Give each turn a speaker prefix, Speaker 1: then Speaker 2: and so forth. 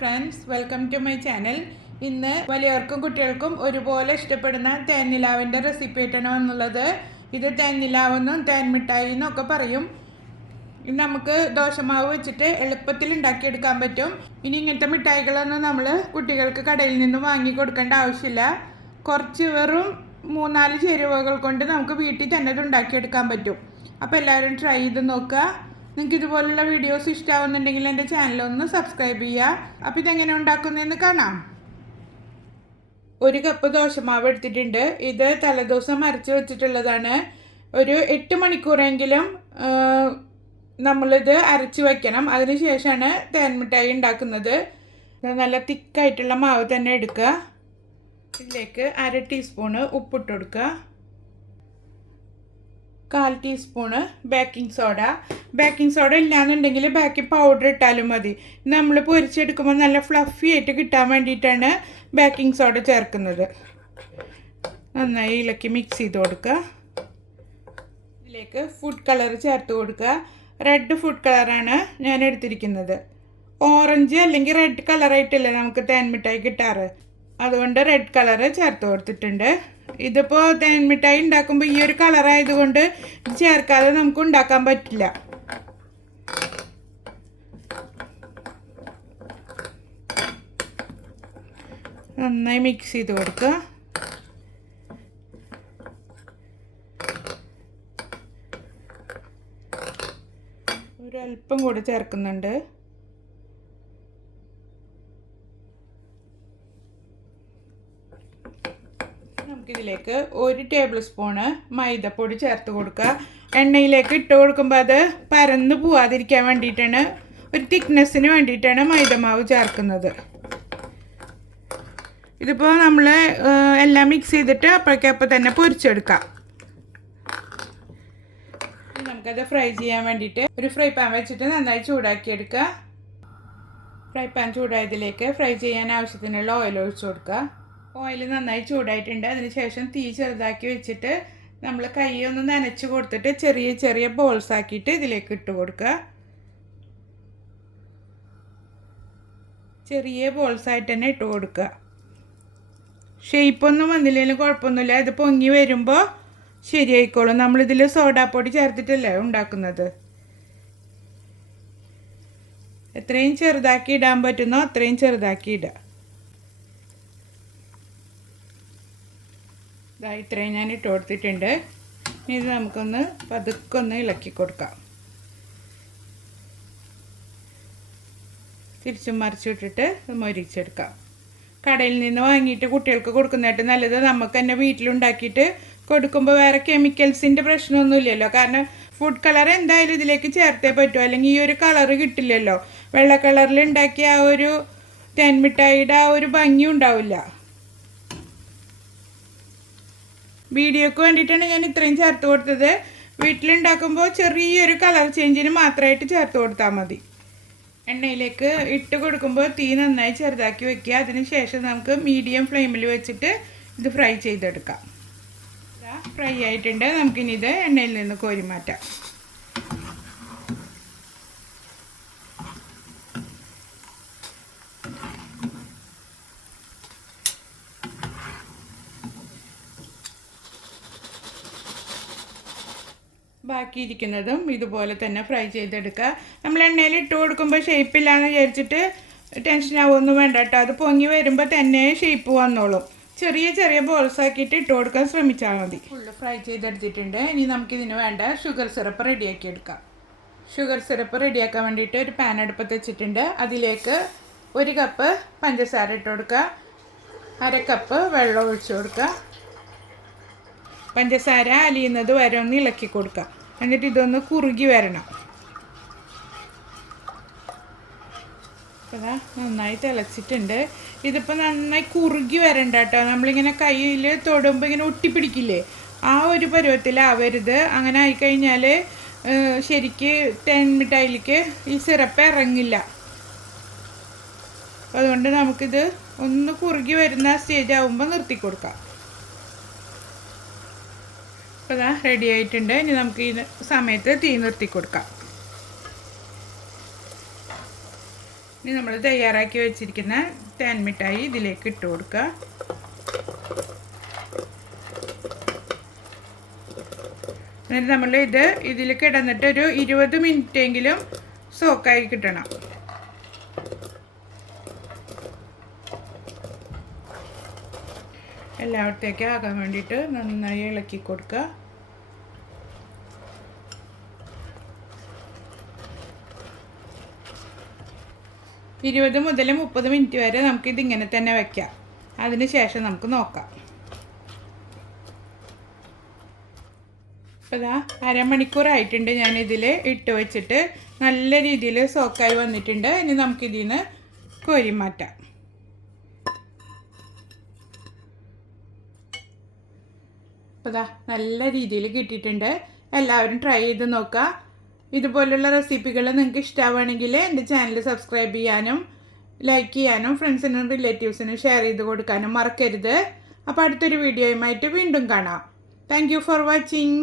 Speaker 1: Friends welcome to my channel ഇന്ന് വലിയവർക്കും കുട്ടികൾക്കും ഒരുപോലെ ഇഷ്ടപ്പെടുന്ന തേൻനിലാവിന്റെ റെസിപ്പി ആയിട്ടാണ് വന്നുള്ളത്. ഇത് തേൻനിലാവെന്നും തേൻമിഠായി എന്നും ഒക്കെ പറയും. ഇത് നമുക്ക് ദോശമാവ് വെച്ചിട്ട് എളുപ്പത്തിൽ ഉണ്ടാക്കിയെടുക്കാൻ പറ്റും. ഇനി ഇങ്ങനത്തെ മിഠായികളൊന്നും നമ്മൾ കുട്ടികൾക്ക് കടയിൽ നിന്നും വാങ്ങി കൊടുക്കേണ്ട ആവശ്യമില്ല. കുറച്ച് വെറും മൂന്നാൽ ചേരുവകൾ കൊണ്ട് നമുക്ക് വീട്ടിൽ തന്നെ ഇത് ഉണ്ടാക്കിയെടുക്കാൻ പറ്റും. അപ്പോൾ എല്ലാവരും ട്രൈ ചെയ്ത് നോക്കുക. നിങ്ങൾക്ക് ഇതുപോലുള്ള വീഡിയോസ് ഇഷ്ടമാവുന്നുണ്ടെങ്കിൽ എന്റെ ചാനൽ ഒന്ന് സബ്സ്ക്രൈബ് ചെയ്യുക. അപ്പോൾ ഇതെങ്ങനെ ഉണ്ടാക്കുന്നതെന്ന് കാണാം. ഒരു കപ്പ് ദോശമാവ് എടുത്തിട്ടുണ്ട്. ഇത് തലേദിവസം അരച്ച് വെച്ചിട്ടുള്ളതാണ്. ഒരു എട്ട് മണിക്കൂറെങ്കിലും നമ്മളിത് അരച്ച് വയ്ക്കണം അതിന് ശേഷമാണ് തേൻമിഠായി ഉണ്ടാക്കുന്നത്. നല്ല തിക്കായിട്ടുള്ള മാവ് തന്നെ എടുക്കുക. ഇതിലേക്ക് അര ടീസ്പൂണ് ഉപ്പിട്ട് കൊടുക്കുക. കാൽ teaspoon baking soda baking soda ഇല്ലാന്നുണ്ടെങ്കിൽ ബേക്കിംഗ് പൗഡർ ഇട്ടാലും മതി. നമ്മൾ പൊരിച്ചെടുക്കുമ്പോൾ നല്ല ഫ്ലഫി ആയിട്ട് കിട്ടാൻ വേണ്ടിയിട്ടാണ് ബേക്കിംഗ് സോഡ ചേർക്കുന്നത്. നന്നായി ഇളക്കി മിക്സ് ചെയ്ത് കൊടുക്കുക. ഇതിലേക്ക് ഫുഡ് കളർ ചേർത്ത് കൊടുക്കുക. റെഡ് ഫുഡ് കളറാണ് ഞാൻ എടുത്തിരിക്കുന്നത്. ഓറഞ്ച് അല്ലെങ്കിൽ റെഡ് കളറായിട്ടല്ലേ നമുക്ക് തേൻമിഠായി കിട്ടാറ്? അതുകൊണ്ട് റെഡ് കളറ് ചേർത്ത് കൊടുത്തിട്ടുണ്ട്. ഇതിപ്പോൾ തേൻമിഠായി ഉണ്ടാക്കുമ്പോൾ ഈ ഒരു കളറായതുകൊണ്ട് ചേർക്കാതെ നമുക്ക് ഉണ്ടാക്കാൻ പറ്റില്ല. നന്നായി മിക്സ് ചെയ്ത് കൊടുക്കുക ഒരല്പം കൂടി ചേർക്കുന്നുണ്ട്. നമുക്കിതിലേക്ക് ഒരു ടേബിൾ സ്പൂണ് മൈദപ്പൊടി ചേർത്ത് കൊടുക്കുക. എണ്ണയിലേക്ക് ഇട്ട് കൊടുക്കുമ്പോൾ അത് പരന്ന് പോവാതിരിക്കാൻ വേണ്ടിയിട്ടാണ് ഒരു തിക്നെസ്സിന് വേണ്ടിയിട്ടാണ് മൈദമാവ് ചേർക്കുന്നത്. ഇതിപ്പോൾ നമ്മൾ എല്ലാം മിക്സ് ചെയ്തിട്ട് അപ്പോഴേക്കപ്പോൾ തന്നെ പൊരിച്ചെടുക്കാം. നമുക്കത് ഫ്രൈ ചെയ്യാൻ വേണ്ടിയിട്ട് ഒരു ഫ്രൈ പാൻ വെച്ചിട്ട് നന്നായി ചൂടാക്കിയെടുക്കുക. ഫ്രൈ പാൻ ചൂടായതിലേക്ക് ഫ്രൈ ചെയ്യാൻ ആവശ്യത്തിനുള്ള ഓയിൽ ഒഴിച്ചു കൊടുക്കുക. ഓയിൽ നന്നായി ചൂടായിട്ടുണ്ട്. അതിനുശേഷം തീ ചെറുതാക്കി വെച്ചിട്ട് നമ്മൾ കൈ ഒന്ന് നനച്ച് കൊടുത്തിട്ട് ചെറിയ ചെറിയ ബോൾസ് ആക്കിയിട്ട് ഇതിലേക്ക് ഇട്ട് കൊടുക്കുക. ചെറിയ ബോൾസ് ആയിട്ട് തന്നെ ഇട്ട് കൊടുക്കുക. ഷേപ്പൊന്നും വന്നില്ലെങ്കിലും കുഴപ്പമൊന്നുമില്ല. ഇത് പൊങ്ങി വരുമ്പോൾ ശരിയായിക്കോളും. നമ്മളിതിൽ സോഡാപ്പൊടി ചേർത്തിട്ടല്ലേ ഉണ്ടാക്കുന്നത്? എത്രയും ചെറുതാക്കി ഇടാൻ പറ്റുന്നോ അത്രയും ചെറുതാക്കി ഇടുക. ഇത്രയും ഞാൻ ഇട്ട് കൊടുത്തിട്ടുണ്ട്. ഇനി ഇത് നമുക്കൊന്ന് പതുക്കെ ഒന്ന് ഇളക്കി കൊടുക്കാം. തിരിച്ചും മറിച്ചിട്ടിട്ട് മൊരിച്ചെടുക്കാം. കടയിൽ നിന്ന് വാങ്ങിയിട്ട് കുട്ടികൾക്ക് കൊടുക്കുന്നതായിട്ട് നല്ലത്. നമുക്ക് തന്നെ വീട്ടിലുണ്ടാക്കിയിട്ട് കൊടുക്കുമ്പോൾ വേറെ കെമിക്കൽസിന്റെ പ്രശ്നമൊന്നുമില്ലല്ലോ. കാരണം ഫുഡ് കളർ എന്തായാലും ഇതിലേക്ക് ചേർത്തേ പറ്റൂ. അല്ലെങ്കിൽ ഈ ഒരു കളർ കിട്ടില്ലല്ലോ. വെള്ള കളറിൽ ഉണ്ടാക്കിയ ആ ഒരു തേൻമിഠായിയുടെ ആ ഒരു ഭംഗി ഉണ്ടാവില്ല വീഡിയോക്ക് വേണ്ടിയിട്ടാണ് ഞാൻ ഇത്രയും ചേർത്ത് കൊടുത്തത്. വീട്ടിലുണ്ടാക്കുമ്പോൾ ചെറിയൊരു കളർ ചേഞ്ചിന് മാത്രമായിട്ട് ചേർത്ത് കൊടുത്താൽ മതി. എണ്ണയിലേക്ക് ഇട്ട് കൊടുക്കുമ്പോൾ തീ നന്നായി ചെറുതാക്കി വെക്കുക. അതിനുശേഷം നമുക്ക് മീഡിയം ഫ്ലെയിമിൽ വെച്ചിട്ട് ഇത് ഫ്രൈ ചെയ്തെടുക്കാം. ഫ്രൈ ആയിട്ടുണ്ട്. നമുക്കിനി ഇത് എണ്ണയിൽ നിന്ന് കോരി മാറ്റാം. ബാക്കിയിരിക്കുന്നതും ഇതുപോലെ തന്നെ ഫ്രൈ ചെയ്തെടുക്കുക. നമ്മൾ എണ്ണയിൽ ഇട്ട് കൊടുക്കുമ്പോൾ ഷേപ്പില്ലാന്ന് വിചാരിച്ചിട്ട് ടെൻഷൻ ആവുമൊന്നും വേണ്ട കേട്ടോ. അത് പൊങ്ങി വരുമ്പോൾ തന്നെ ഷേപ്പ് വന്നോളും. ചെറിയ ചെറിയ ബോൾസ് ആക്കിയിട്ട് ഇട്ട് കൊടുക്കാൻ ശ്രമിച്ചാൽ മതി. ഫുള്ള് ഫ്രൈ ചെയ്തെടുത്തിട്ടുണ്ട്. ഇനി നമുക്കിതിന് വേണ്ട ഷുഗർ സിറപ്പ് റെഡിയാക്കി എടുക്കാം. ഷുഗർ സിറപ്പ് റെഡിയാക്കാൻ വേണ്ടിയിട്ട് ഒരു പാൻ അടുപ്പത്ത് വെച്ചിട്ടുണ്ട്. അതിലേക്ക് ഒരു കപ്പ് പഞ്ചസാര ഇട്ട് കൊടുക്കുക. അര കപ്പ് വെള്ളം ഒഴിച്ചു കൊടുക്കുക. പഞ്ചസാര അലിയുന്നത് വരെ ഒന്ന് ഇളക്കി കൊടുക്കുക. എന്നിട്ട് ഇതൊന്ന് കുറുകി വരണം. അതാ നന്നായി തിളച്ചിട്ടുണ്ട്. ഇതിപ്പോൾ നന്നായി കുറുകി വരണ്ട കേട്ടോ. നമ്മളിങ്ങനെ കയ്യിൽ തൊടുമ്പോൾ ഇങ്ങനെ ഒട്ടിപ്പിടിക്കില്ലേ? ആ ഒരു പരുവത്തിലാവരുത്. അങ്ങനെ ആയിക്കഴിഞ്ഞാൽ ശരിക്ക് തേൻ മിഠായിലേക്ക് ഈ സിറപ്പ് ഇറങ്ങില്ല. അതുകൊണ്ട് നമുക്കിത് ഒന്ന് കുറുകി വരുന്ന സ്റ്റേജ് ആകുമ്പോൾ നിർത്തി കൊടുക്കാം. അപ്പോൾ ഇതാ റെഡി ആയിട്ടുണ്ട്. ഇനി നമുക്ക് ഈ സമയത്ത് തീ നിർത്തി കൊടുക്കാം. ഇനി നമ്മൾ തയ്യാറാക്കി വെച്ചിരിക്കുന്ന തേൻ മിഠായി ഇതിലേക്ക് ഇട്ട് കൊടുക്കുക. എന്നിട്ട് നമ്മൾ ഇത് ഇതിൽ കിടന്നിട്ട് ഒരു ഇരുപത് മിനിറ്റെങ്കിലും സോക്കായി കിട്ടണം. എല്ലായിടത്തേക്കും ആകാൻ വേണ്ടിയിട്ട് നന്നായി ഇളക്കി കൊടുക്കുക ഇരുപത് മുതൽ മുപ്പത് മിനിറ്റ് വരെ നമുക്ക് ഇതിങ്ങനെ തന്നെ വെക്കാം. അതിന് ശേഷം നമുക്ക് നോക്കാം. അപ്പോൾ ഇതാ അരമണിക്കൂറായിട്ടുണ്ട് ഞാൻ ഇതിൽ ഇട്ട് വെച്ചിട്ട് നല്ല രീതിയിൽ സോക്കായി വന്നിട്ടുണ്ട്. ഇനി നമുക്കിതിൽ നിന്ന് കോരി മാറ്റാം. അപ്പോൾ നല്ല രീതിയിൽ കിട്ടിയിട്ടുണ്ട്. എല്ലാവരും ട്രൈ ചെയ്ത് നോക്കുക ഇതുപോലുള്ള റെസിപ്പികൾ നിങ്ങൾക്ക് ഇഷ്ടമാവുകയാണെങ്കിൽ എന്റെ ചാനൽ സബ്സ്ക്രൈബ് ചെയ്യാനും ലൈക്ക് ചെയ്യാനും ഫ്രണ്ട്സിനും റിലേറ്റീവ്സിനും ഷെയർ ചെയ്ത് കൊടുക്കാനും മറക്കരുത്. അപ്പോൾ അടുത്തൊരു വീഡിയോയുമായിട്ട് വീണ്ടും കാണാം. Thank for watching